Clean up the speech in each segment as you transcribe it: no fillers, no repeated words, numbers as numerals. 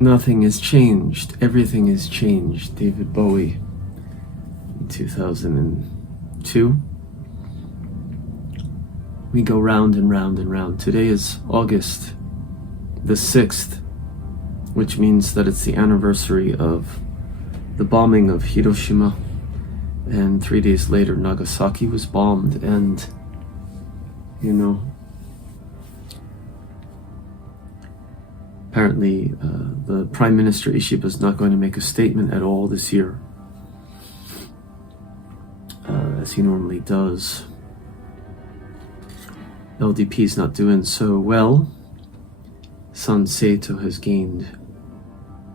Nothing has changed. Everything has changed. David Bowie in 2002. We go round and round and round. Today is August the 6th, which means that it's the anniversary of the bombing of Hiroshima, and 3 days later Nagasaki was bombed. And you know, apparently the Prime Minister Ishiba is not going to make a statement at all this year, as he normally does. LDP is not doing so well. San Seito has gained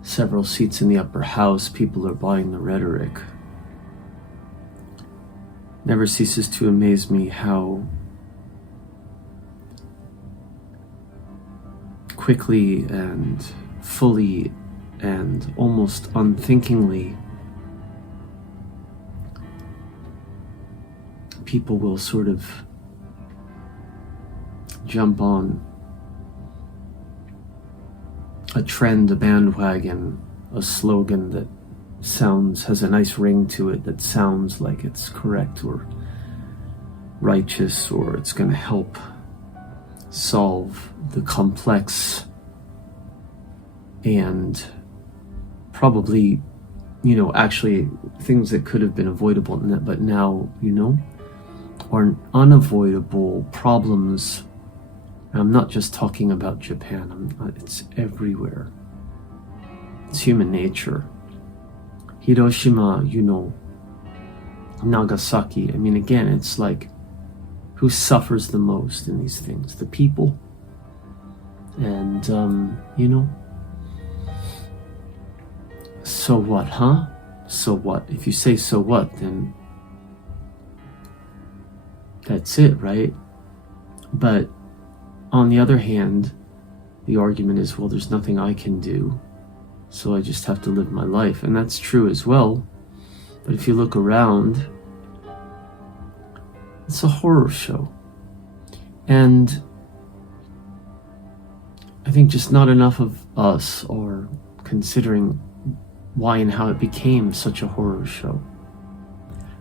several seats in the upper house. People are buying the rhetoric. Never ceases to amaze me how quickly and fully and almost unthinkingly people will sort of jump on a trend, a bandwagon, a slogan that has a nice ring to it, that sounds like it's correct or righteous, or it's going to help solve the complex and probably, actually things that could have been avoidable, but now, are unavoidable problems. I'm not just talking about Japan. It's everywhere. It's human nature. Hiroshima, Nagasaki. Again, it's like, who suffers the most in these things? The people. And, so what, huh? So what? If you say so what, then that's it, right? But on the other hand, the argument is, well, there's nothing I can do, so I just have to live my life. And that's true as well. But if you look around, it's a horror show. And I think just not enough of us are considering why and how it became such a horror show.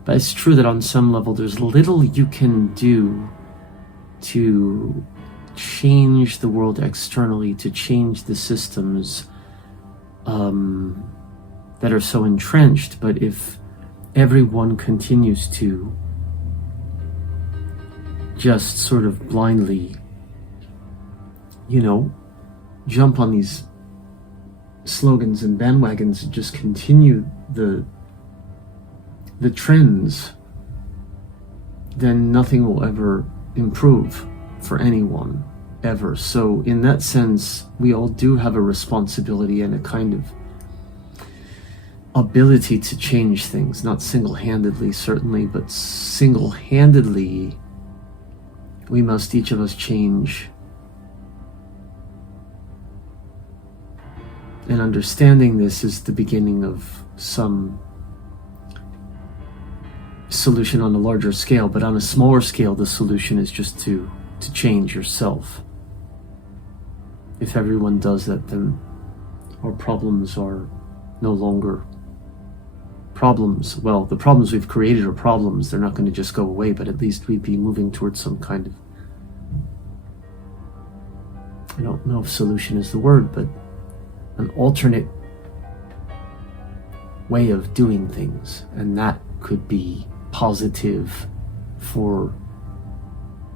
But it's true that on some level there's little you can do to change the world externally, to change the systems that are so entrenched. But if everyone continues to just sort of blindly, jump on these slogans and bandwagons and just continue the trends, then nothing will ever improve for anyone, ever. So in that sense, we all do have a responsibility and a kind of ability to change things, not single-handedly, certainly, but single-handedly, we must each of us change. And understanding this is the beginning of some solution on a larger scale, but on a smaller scale, the solution is just to change yourself. If everyone does that, then our problems are no longer problems. Well, the problems we've created are problems. They're not going to just go away, but at least we'd be moving towards some kind of, I don't know if solution is the word, but an alternate way of doing things. And that could be positive for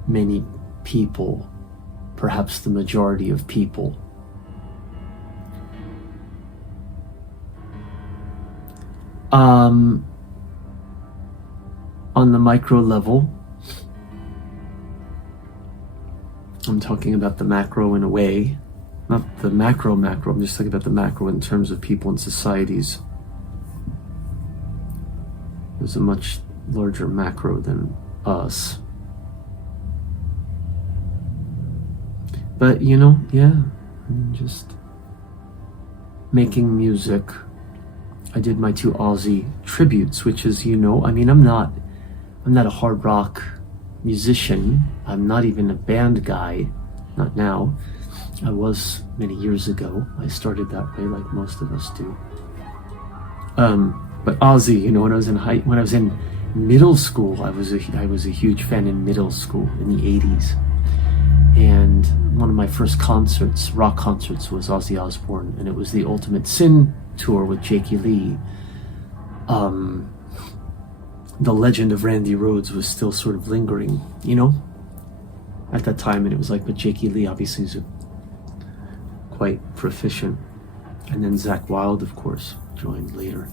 many people, perhaps the majority of people. On the micro level, I'm talking about the macro in a way, not the macro, I'm just talking about the macro in terms of people and societies. There's a much larger macro than us. But I'm just making music. I did my 2 Ozzy tributes, which is, I'm not a hard rock musician. I'm not even a band guy, not now. I was many years ago. I started that way, like most of us do. But Ozzy, you know, when I was in middle school, I was a huge fan in middle school in the 80s. And one of my first concerts, rock concerts, was Ozzy Osbourne, and it was the Ultimate Sin tour with Jakey Lee. The legend of Randy Rhoads was still sort of lingering, you know, at that time, and it was like, but Jakey Lee obviously is quite proficient, and then Zakk Wylde, of course, joined later.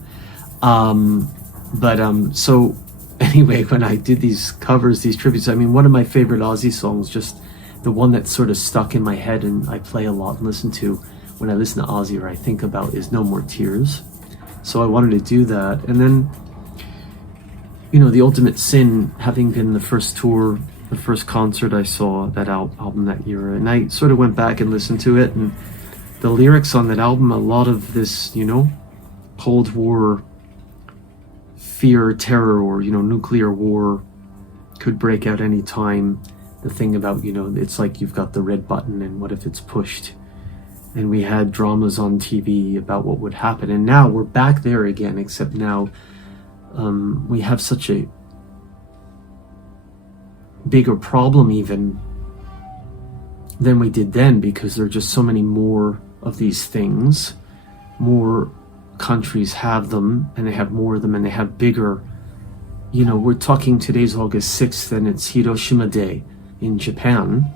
So anyway, when I did these covers, these tributes, I mean, one of my favorite Ozzy songs, just the one that sort of stuck in my head and I play a lot and listen to when I listen to Ozzy, or I think about, is No More Tears. So I wanted to do that. And then, you know, the Ultimate Sin having been the first tour, the first concert I saw, that album that year, and I sort of went back and listened to it, and the lyrics on that album, a lot of this, you know, Cold War fear, terror, or, you know, nuclear war could break out any time. The thing about, you know, it's like you've got the red button and what if it's pushed? And we had dramas on TV about what would happen. And now we're back there again, except now we have such a bigger problem even than we did then, because there are just so many more of these things. More countries have them, and they have more of them, and they have bigger. You know, we're talking, today's August 6th, and it's Hiroshima Day in Japan.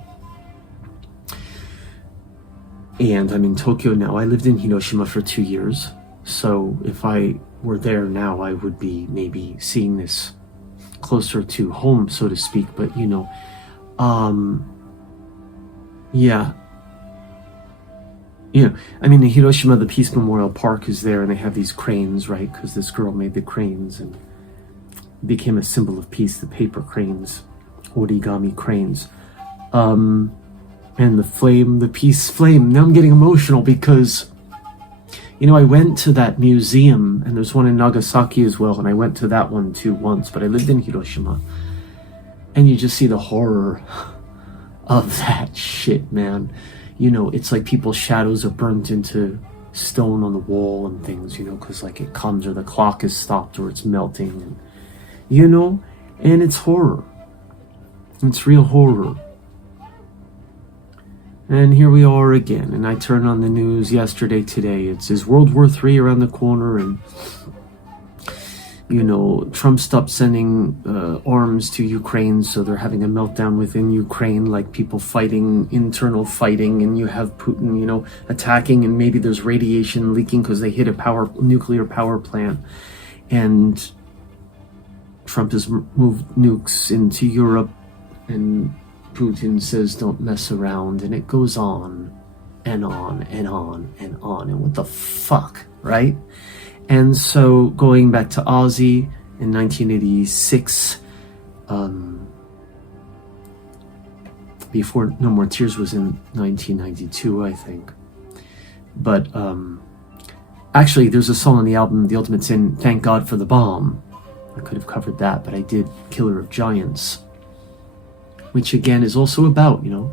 And I'm in Tokyo now. I lived in Hiroshima for 2 years. So if I were there now, I would be maybe seeing this closer to home, so to speak. But, you know, yeah. You know, I mean, in Hiroshima, the Peace Memorial Park is there, and they have these cranes, right? Because this girl made the cranes and became a symbol of peace, the paper cranes, origami cranes. And the flame, the peace flame. Now I'm getting emotional because, you know, I went to that museum, and there's one in Nagasaki as well, and I went to that one too once, but I lived in Hiroshima. And you just see the horror of that shit, man. You know, it's like people's shadows are burnt into stone on the wall and things, you know, because like it comes, or the clock is stopped, or it's melting, and, you know, and it's horror. It's real horror. And here we are again, and I turn on the news yesterday, today. Is World War III around the corner? And, you know, Trump stopped sending arms to Ukraine, so they're having a meltdown within Ukraine, like people fighting, internal fighting, and you have Putin, you know, attacking, and maybe there's radiation leaking because they hit a nuclear power plant. And Trump has moved nukes into Europe, and Putin says don't mess around, and it goes on and on and on and on. And what the fuck, right? And so going back to Ozzy in 1986, before No More Tears was in 1992, I think. But actually, there's a song on the album, The Ultimate Sin, Thank God for the Bomb. I could have covered that, but I did Killer of Giants, which again is also about, you know,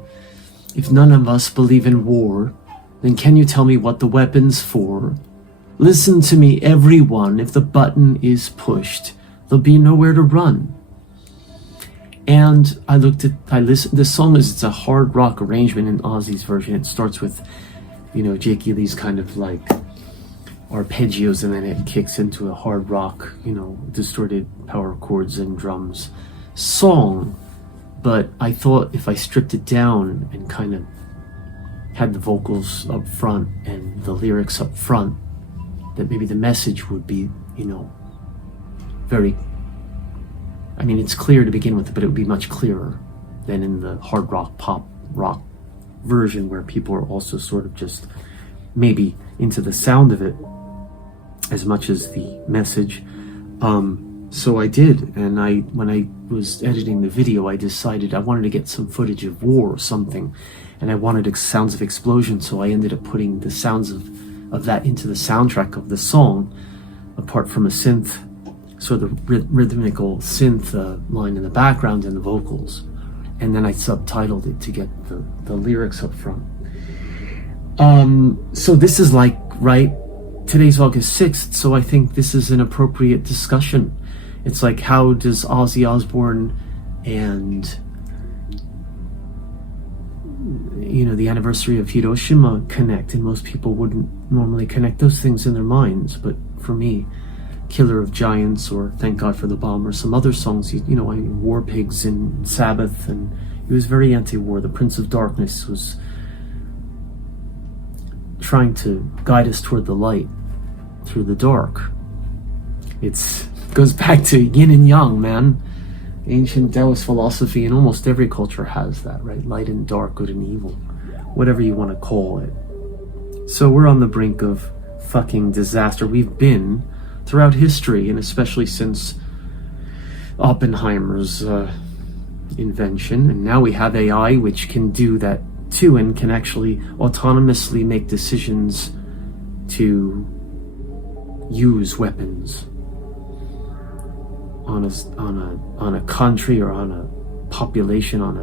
if none of us believe in war, then can you tell me what the weapon's for? Listen to me, everyone, if the button is pushed, there'll be nowhere to run. And I listened, this song it's a hard rock arrangement in Ozzy's version. It starts with, you know, Jakey Lee's kind of like arpeggios, and then it kicks into a hard rock, you know, distorted power chords and drums song. But I thought if I stripped it down and kind of had the vocals up front and the lyrics up front, that maybe the message would be, you know, very, I mean, it's clear to begin with, but it would be much clearer than in the hard rock, pop rock version, where people are also sort of just maybe into the sound of it as much as the message. So I did, and when I was editing the video, I decided I wanted to get some footage of war or something, and I wanted sounds of explosion, so I ended up putting the sounds of that into the soundtrack of the song, apart from a synth, so the rhythmical synth line in the background and the vocals. And then I subtitled it to get the lyrics up front. So this is like, right, today's August 6th, so I think this is an appropriate discussion. It's like, how does Ozzy Osbourne and, the anniversary of Hiroshima connect? And most people wouldn't normally connect those things in their minds, but for me, Killer of Giants or Thank God for the Bomb or some other songs, War Pigs and Sabbath, and he was very anti-war. The Prince of Darkness was trying to guide us toward the light through the dark. It goes back to yin and yang, man. Ancient Taoist philosophy, and almost every culture has that, right? Light and dark, good and evil, whatever you want to call it. So we're on the brink of fucking disaster. We've been throughout history, and especially since Oppenheimer's invention, and now we have AI, which can do that too, and can actually autonomously make decisions to use weapons on a country or on a population, on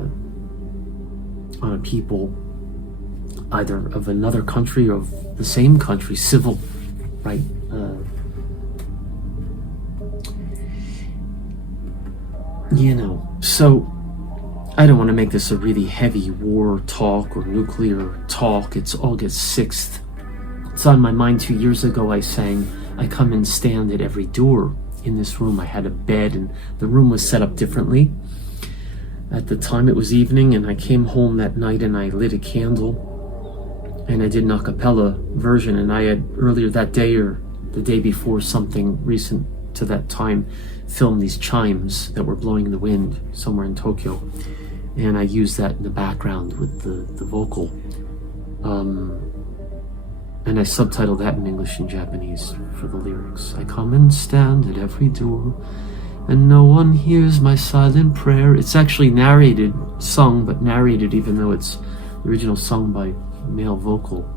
a people, either of another country or of the same country, civil, right? So I don't want to make this a really heavy war talk or nuclear talk. It's August 6th. It's on my mind. 2 years ago I sang I Come and Stand at Every Door. In this room I had a bed, and the room was set up differently. At the time it was evening, and I came home that night and I lit a candle and I did an a cappella version, and I had earlier that day or the day before, something recent to that time, filmed these chimes that were blowing in the wind somewhere in Tokyo, and I used that in the background with the vocal, and I subtitled that in English and Japanese for the lyrics. I come and stand at every door, and no one hears my silent prayer. It's actually sung, but narrated, even though it's the original sung by male vocal,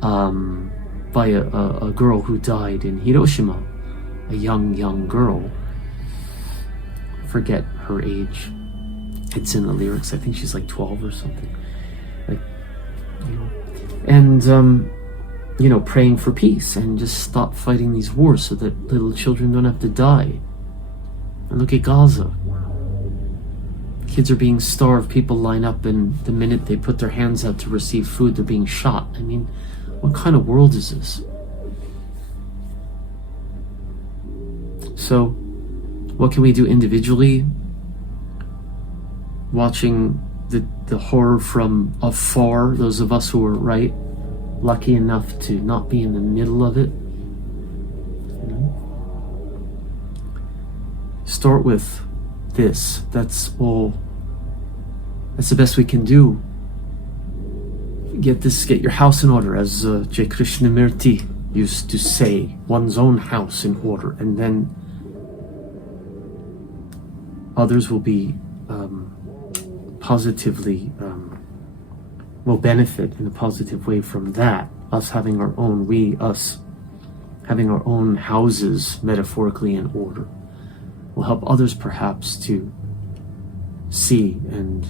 by a girl who died in Hiroshima, a young girl. Forget her age. It's in the lyrics. I think she's like 12 or something. And praying for peace and just stop fighting these wars so that little children don't have to die. And look at Gaza. Kids are being starved. People line up, and the minute they put their hands out to receive food, they're being shot. I mean, what kind of world is this? So, what can we do individually? Watching the horror from afar, those of us who are lucky enough to not be in the middle of it. Start with this. That's all. That's the best we can do. Get your house in order, as J. Krishnamurti used to say, one's own house in order, and then others will be positively will benefit in a positive way from that. Us having our own houses metaphorically in order will help others perhaps to see, and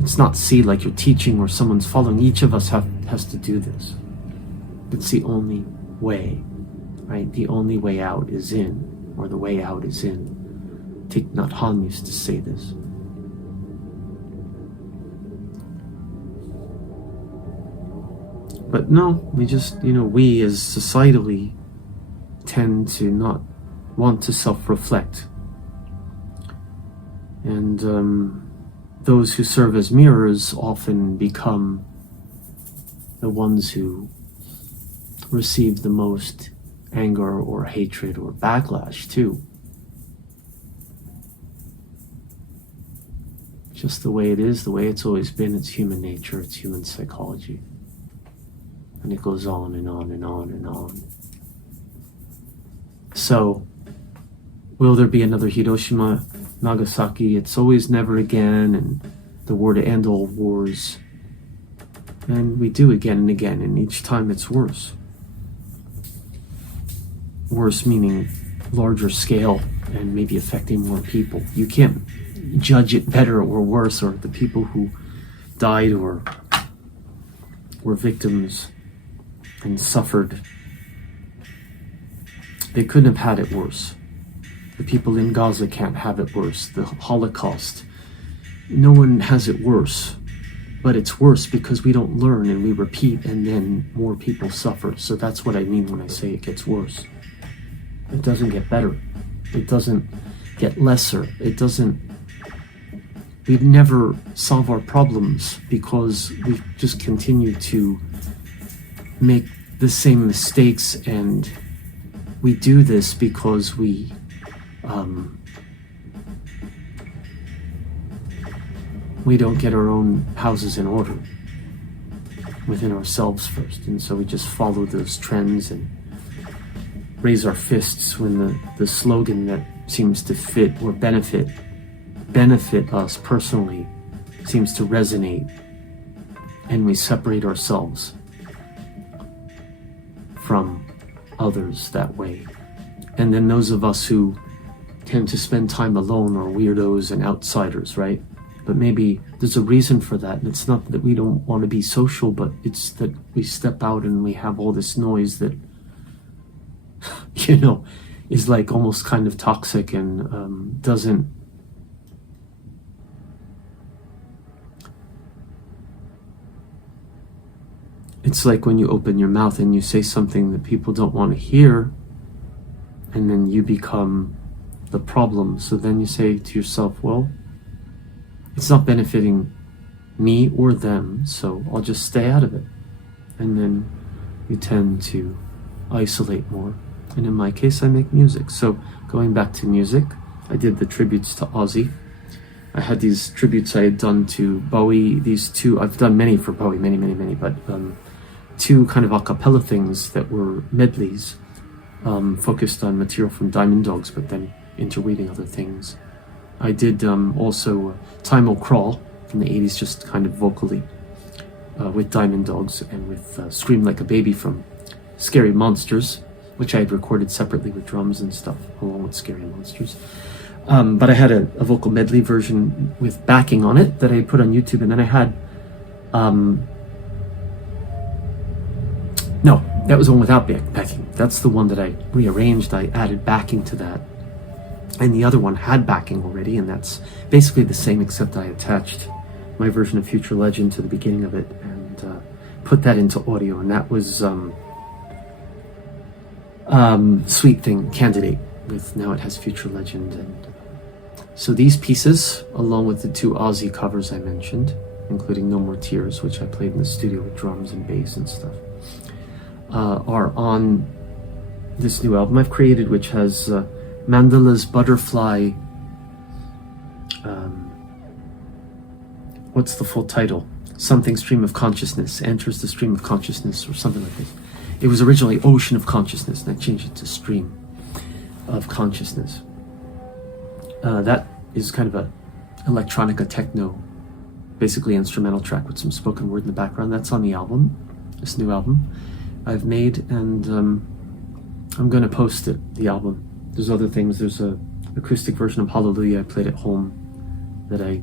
it's not see like you're teaching or someone's following. Each of us has to do this. It's the only way, right? The only way out is in, or the way out is in. Thich Nhat Hanh used to say this. But no, we just, we as societally tend to not want to self-reflect. And those who serve as mirrors often become the ones who receive the most anger or hatred or backlash too. Just the way it is, the way it's always been. It's human nature, it's human psychology. And it goes on and on and on and on. So, will there be another Hiroshima, Nagasaki? It's always never again, and the war to end all wars. And we do again and again, and each time it's worse. Worse meaning larger scale and maybe affecting more people. You can't judge it better or worse, or the people who died or were victims and suffered. They couldn't have had it worse. The people in Gaza can't have it worse. The Holocaust, no one has it worse. But it's worse because we don't learn and we repeat, and then more people suffer. So that's what I mean when I say it gets worse. It doesn't get better. It doesn't get lesser. We never solve our problems because we just continue to make the same mistakes, and we do this because we don't get our own houses in order within ourselves first, and so we just follow those trends and raise our fists when the slogan that seems to fit or benefit us personally seems to resonate, and we separate ourselves from others that way. And then those of us who tend to spend time alone are weirdos and outsiders, right? But maybe there's a reason for that, and it's not that we don't want to be social, but it's that we step out and we have all this noise that is like almost kind of toxic and doesn't it's like when you open your mouth and you say something that people don't want to hear, and then you become the problem. So then you say to yourself, well, it's not benefiting me or them, so I'll just stay out of it. And then you tend to isolate more. And in my case, I make music. So going back to music, I did the tributes to Ozzy. I had these tributes I had done to Bowie, these two, I've done many for Bowie, many, but two kind of a cappella things that were medleys, focused on material from Diamond Dogs, but then interweaving other things. I did also Time Will Crawl from the 80s, just kind of vocally, with Diamond Dogs, and with Scream Like a Baby from Scary Monsters, which I had recorded separately with drums and stuff, along with Scary Monsters. But I had a vocal medley version with backing on it that I put on YouTube, and then I had... no, that was one without backing. That's the one that I rearranged. I added backing to that. And the other one had backing already, and that's basically the same, except I attached my version of Future Legend to the beginning of it and put that into audio, and that was Sweet Thing Candidate with Now It Has Future Legend. And so these pieces, along with the two Ozzy covers I mentioned, including No More Tears, which I played in the studio with drums and bass and stuff, are on this new album I've created, which has Mandela's Butterfly, what's the full title? Something Stream of Consciousness, Enters the Stream of Consciousness, or something like this. It was originally Ocean of Consciousness, and I changed it to Stream of Consciousness. That is kind of a electronica techno, basically instrumental track with some spoken word in the background. That's on the album, this new album I've made, and I'm going to post it, the album. There's other things. There's a acoustic version of Hallelujah I played at home that I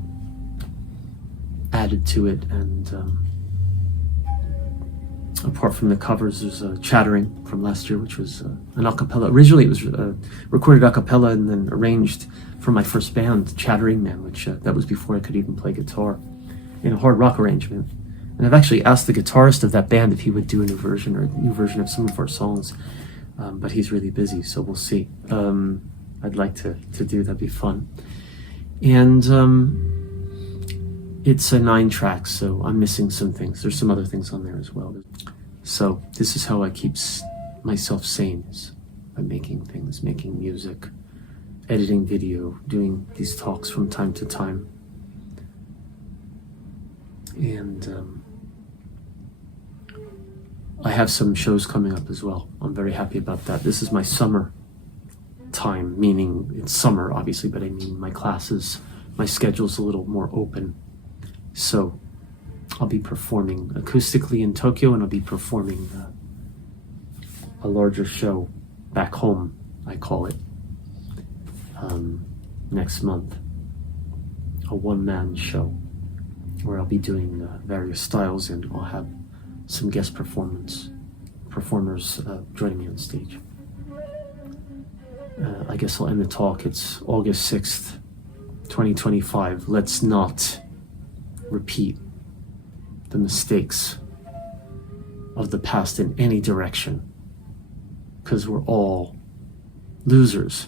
added to it, and apart from the covers, there's Chattering from last year, which was an a cappella. Originally it was recorded a cappella and then arranged for my first band, Chattering Man, which that was before I could even play guitar, in a hard rock arrangement. And I've actually asked the guitarist of that band if he would do a new version of some of our songs. But he's really busy, so we'll see. I'd like to do, that'd be fun. And it's a 9 tracks, so I'm missing some things. There's some other things on there as well. So this is how I keep myself sane, is by making things, making music, editing video, doing these talks from time to time. And I have some shows coming up as well. I'm very happy about that. This is my summer time, meaning it's summer, obviously, but I mean my classes, my schedule's a little more open. So I'll be performing acoustically in Tokyo, and I'll be performing a larger show back home, I call it, next month. A one-man show where I'll be doing various styles, and I'll have some guest performers joining me on stage. I guess I'll end the talk. It's August 6th, 2025. Let's not repeat the mistakes of the past in any direction, because we're all losers.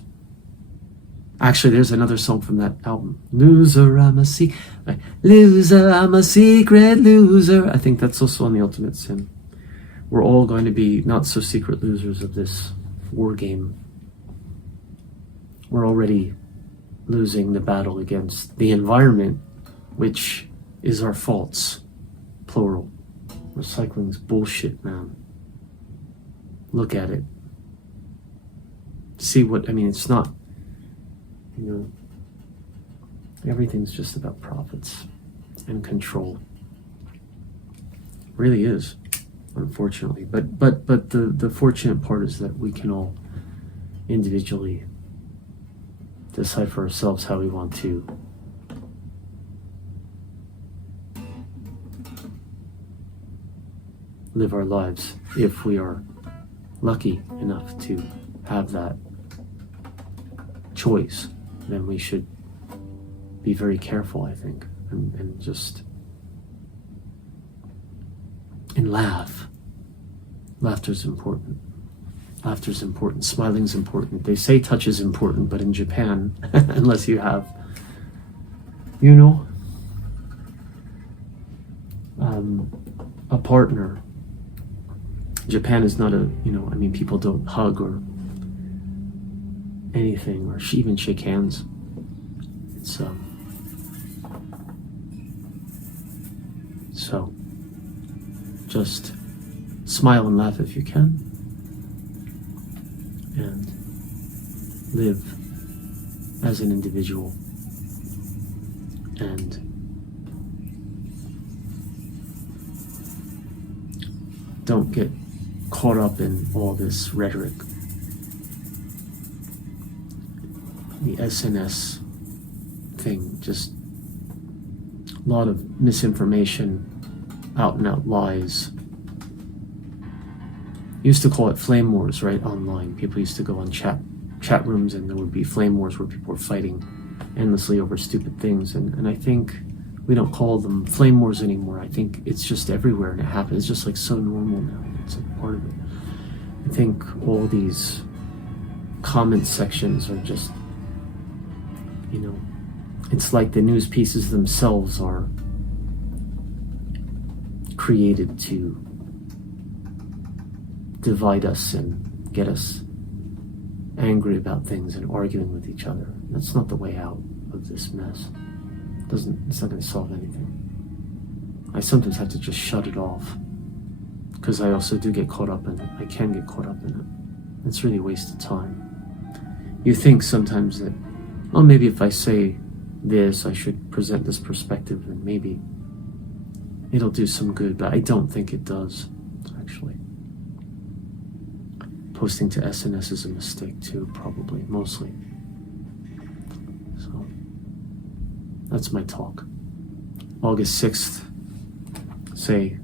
Actually, there's another song from that album. Loser, I'm a secret loser. I think that's also on the Ultimate Sin. We're all going to be not so secret losers of this war game. We're already losing the battle against the environment, which is our faults, plural. Recycling's bullshit, man. Look at it. See what, it's not, everything's just about profits and control. It really is, unfortunately. But the fortunate part is that we can all individually decide for ourselves how we want to live our lives. If we are lucky enough to have that choice, then we should be very careful, I think, and laugh. Laughter's important. Laughter's important. Smiling's important. They say touch is important, but in Japan, unless you have, a partner, Japan is not people don't hug or anything, or even shake hands. It's so just smile and laugh if you can, and live as an individual, and don't get caught up in all this rhetoric. The SNS thing, just a lot of misinformation, out and out lies. Used to call it flame wars, right? Online, people used to go on chat rooms, and there would be flame wars where people were fighting endlessly over stupid things. And I think we don't call them flame wars anymore. I think it's just everywhere, and it happens. It's just like so normal now. It's a part of it. I think all these comment sections are just, it's like the news pieces themselves are created to divide us and get us angry about things and arguing with each other. That's not the way out of this mess. It's not going to solve anything. I sometimes have to just shut it off, because I also do get caught up in it. I can get caught up in it. It's really a waste of time. You think sometimes that, maybe if I say this, I should present this perspective, and maybe it'll do some good, but I don't think it does, actually. Posting to SNS is a mistake too, probably, mostly. So, that's my talk. August 6th, say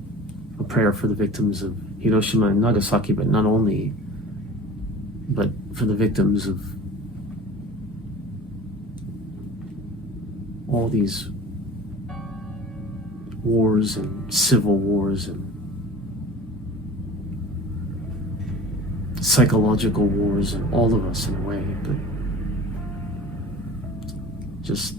a prayer for the victims of Hiroshima and Nagasaki, but not only, but for the victims of all these wars and civil wars and psychological wars, and all of us in a way. But just,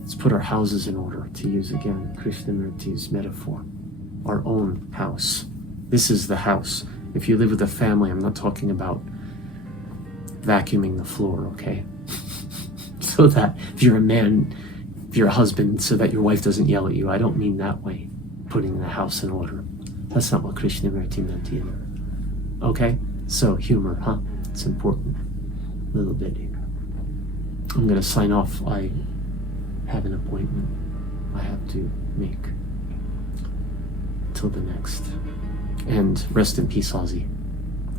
let's put our houses in order, to use again Krishnamurti's metaphor. Our own house. This is the house. If you live with a family, I'm not talking about vacuuming the floor, okay? So that if you're a man, if you're a husband, so that your wife doesn't yell at you. I don't mean that way, putting the house in order. That's not what Krishnamurti meant either. Okay? So, humor, huh? It's important. A little bit here. I'm going to sign off. I have an appointment I have to make. Till the next. And rest in peace, Ozzy.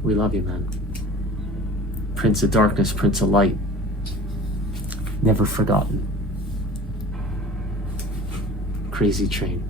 We love you, man. Prince of Darkness, Prince of Light. Never forgotten. Crazy train.